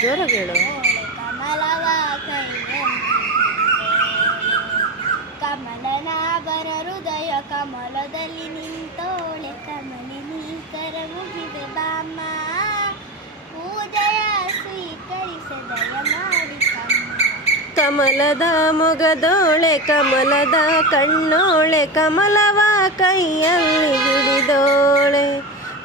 ಜೋರಾಗಿ ಹೇಳು. ಕಮಲವ ಕೈಯಲ್ಲಿ ಕಮಲನಾಭರ ಹೃದಯ ಕಮಲದಲ್ಲಿ ನಿಂತೋಳೆ ಕಮಲಿನಿ ಕರ ಮುಗಿದೆ ಬಾಮ್ಮ ಪೂಜೆಯ ಸ್ವೀಕರಿಸದಯ ಮಾಡಿ ಕಮಲದ ಮೊಗದೋಳೆ ಕಮಲದ ಕಣ್ಣೋಳೆ ಕಮಲವ ಕೈಯಲ್ಲಿ ಹಿಡಿದೋಳೆ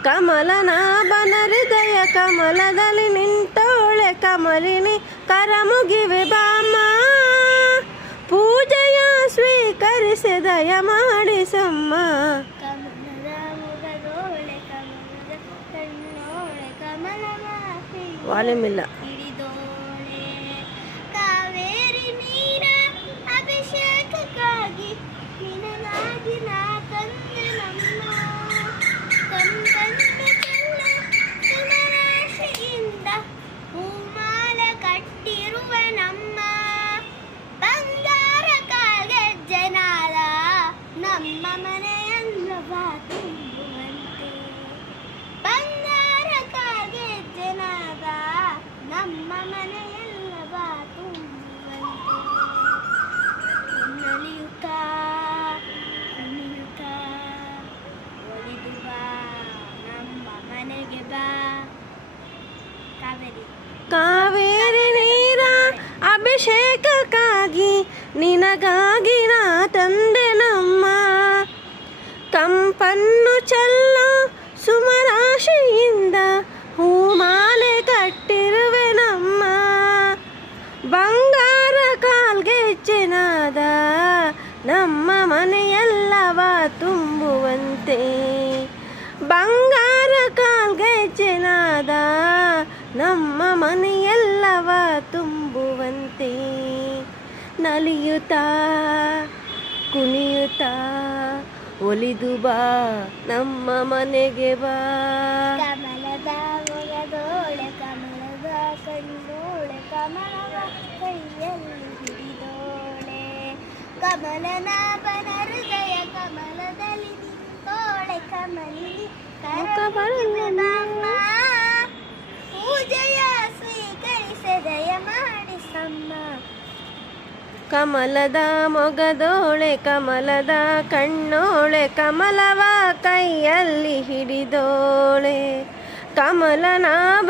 ಕಮಲನಾಭನ ಹೃದಯ ಕಮಲದಲ್ಲಿ ನಿಂತೋಳೆ ಕಮಲಿನಿ ಕರ ಮುಗಿವೆ ಬಾಮ್ಮ ಪೂಜೆಯ ಸ್ವೀಕರಿಸಿ ದಯ ಮಾಡಿಸಮ್ಮ. ಕಮಲದ ಮೊಗದೋಳೆ ಕಮಲದ ಕಣ್ಣೋಳೆ ಕಮಲವ ವಾಲ್ಯೂಮ್ ಇಲ್ಲ. ಹಿಡಿದೋಳೆ ಕಾವೇರಿ ನೀರ ಅಭಿಷೇಕಕ್ಕಾಗಿ ನಿನಗಾಗಿ ನಾ ತಂದೆ ನಮ್ಮ ತಂದಂತೆ ಚೆಲ್ಲ ಸುಮರಾಶಿಯಿಂದ ಹೂಮಾಲ ಕಟ್ಟಿರುವೆ ನಮ್ಮ ಬಂಗಾರ ಕಾಲ್ಗೆಜ್ಜೆನಾದ ನಮ್ಮ ಮನೆಯಲ್ಲವ ತುಂಬುವಂತೆ ಬಂಗಾರ ಕಾಲ್ಗೆಜ್ಜೆನಾದ ನಮ್ಮ ಮನೆಯಲ್ಲವ ತುಂಬುವಂತೆ ನಲಿಯುತ್ತ ಕುಣಿಯುತ್ತ ಒಲಿದು ಬಾ ನಮ್ಮ ಮನೆಗೆ ಬಾ. ಕಾವೇರಿ ಕಾವೇರಿ ನೀರ ಅಭಿಷೇಕಕ್ಕಾಗಿ ನಿನಗಾಗಿ ನಾ ತಂದೆ ನಮ್ಮ ಕಂಪನ್ನು ಚೆಲ್ಲೋ ಸುಮರಾಶಿಯಿಂದ ಹೂಮಾಲೆ ಕಟ್ಟಿರುವೆ ನಮ್ಮ ಬಂಗಾರ ಕಾಲ್ಗೆಜ್ಜೆನಾದ ನಮ್ಮ ಮನೆಯಲ್ಲವ ತುಂಬುವಂತೆ ಬಂಗಾರ ಕಾಲ್ಗೆಜ್ಜೆನಾದ ನಮ್ಮ ಮನೆಯಲ್ಲವ ತುಂಬುವಂತೆ ನಲಿಯುತ್ತಾ ಕುಣಿಯುತ್ತಾ ಒಲಿದು ಬಾ ನಮ್ಮ ಮನೆಗೆ ಬಾ. ಕಮಲದ ಮೊಗದೋಳೆ ಕಮಲದ ಕಣ್ಣೋಳೆ ಕಮಲವ ಕೈಯಲ್ಲಿ ಹಿಡಿದೋಳೆ ಕಮಲನಾಭನ ಹೃದಯ ಕಮಲದಲ್ಲಿ ನಿಂತೋಳೆ ಕಮಲಿನಿ ಕರಮುಗಿವೆ ಬಾಮ್ಮ ಪೂಜೆಯ ಸ್ವೀಕರಿಸದಯ ಮಾಡಿಸಮ್ಮ. ಕಮಲದ ಮೊಗದೋಳೆ ಕಮಲದ ಕಣ್ಣೋಳೆ ಕಮಲವ ಕೈಯಲ್ಲಿ ಹಿಡಿದೋಳೆ ಕಮಲನಾಭ